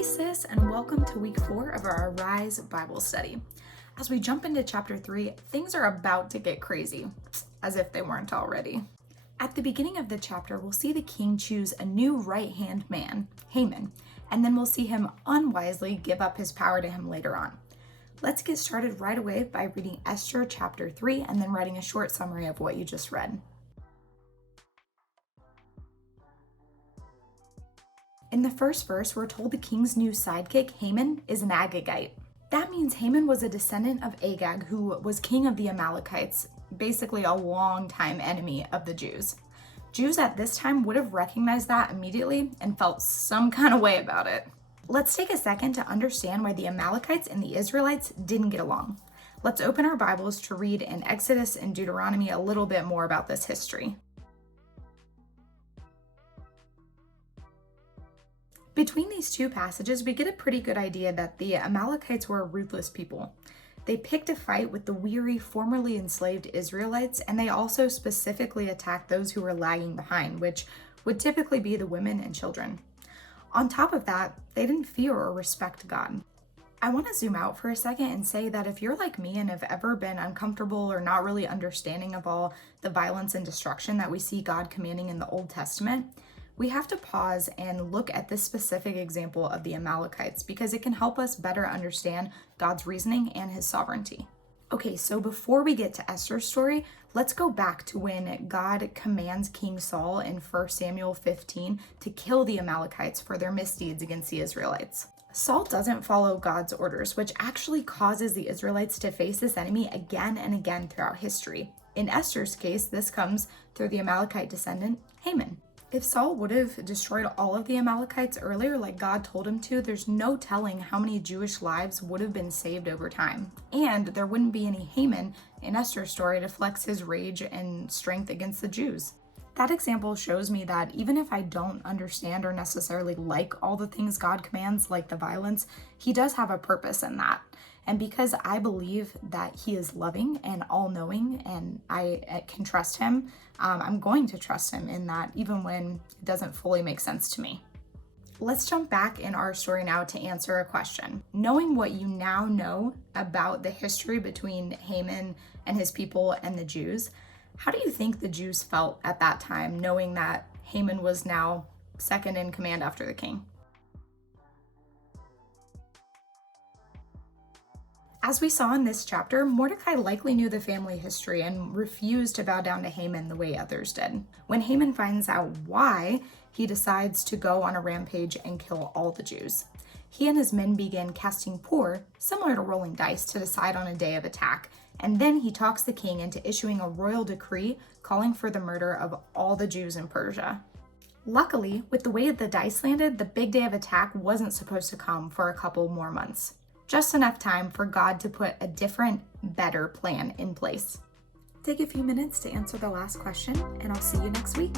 Hey sis, and welcome to week 4 of our Arise Bible study. As we jump into chapter 3, things are about to get crazy, as if they weren't already. At the beginning of the chapter, we'll see the king choose a new right-hand man, Haman, and then we'll see him unwisely give up his power to him later on. Let's get started right away by reading Esther chapter 3 and then writing a short summary of what you just read. In the first verse, we're told the king's new sidekick, Haman, is an Agagite. That means Haman was a descendant of Agag, who was king of the Amalekites, basically a longtime enemy of the Jews. Jews at this time would have recognized that immediately and felt some kind of way about it. Let's take a second to understand why the Amalekites and the Israelites didn't get along. Let's open our Bibles to read in Exodus and Deuteronomy a little bit more about this history. Between these two passages, we get a pretty good idea that the Amalekites were a ruthless people. They picked a fight with the weary, formerly enslaved Israelites, and they also specifically attacked those who were lagging behind, which would typically be the women and children. On top of that, they didn't fear or respect God. I want to zoom out for a second and say that if you're like me and have ever been uncomfortable or not really understanding of all the violence and destruction that we see God commanding in the Old Testament, we have to pause and look at this specific example of the Amalekites because it can help us better understand God's reasoning and his sovereignty. Okay, so before we get to Esther's story, let's go back to when God commands King Saul in 1 Samuel 15 to kill the Amalekites for their misdeeds against the Israelites. Saul doesn't follow God's orders, which actually causes the Israelites to face this enemy again and again throughout history. In Esther's case, this comes through the Amalekite descendant, Haman. If Saul would have destroyed all of the Amalekites earlier like God told him to, there's no telling how many Jewish lives would have been saved over time. And there wouldn't be any Haman in Esther's story to flex his rage and strength against the Jews. That example shows me that even if I don't understand or necessarily like all the things God commands, like the violence, he does have a purpose in that. And because I believe that he is loving and all-knowing and I can trust him, I'm going to trust him in that even when it doesn't fully make sense to me. Let's jump back in our story now to answer a question. Knowing what you now know about the history between Haman and his people and the Jews, how do you think the Jews felt at that time, knowing that Haman was now second in command after the king? As we saw in this chapter, Mordecai likely knew the family history and refused to bow down to Haman the way others did. When Haman finds out why, he decides to go on a rampage and kill all the Jews. He and his men begin casting pour, similar to rolling dice, to decide on a day of attack, and then he talks the king into issuing a royal decree calling for the murder of all the Jews in Persia. Luckily, with the way the dice landed, the big day of attack wasn't supposed to come for a couple more months. Just enough time for God to put a different, better plan in place. Take a few minutes to answer the last question, and I'll see you next week.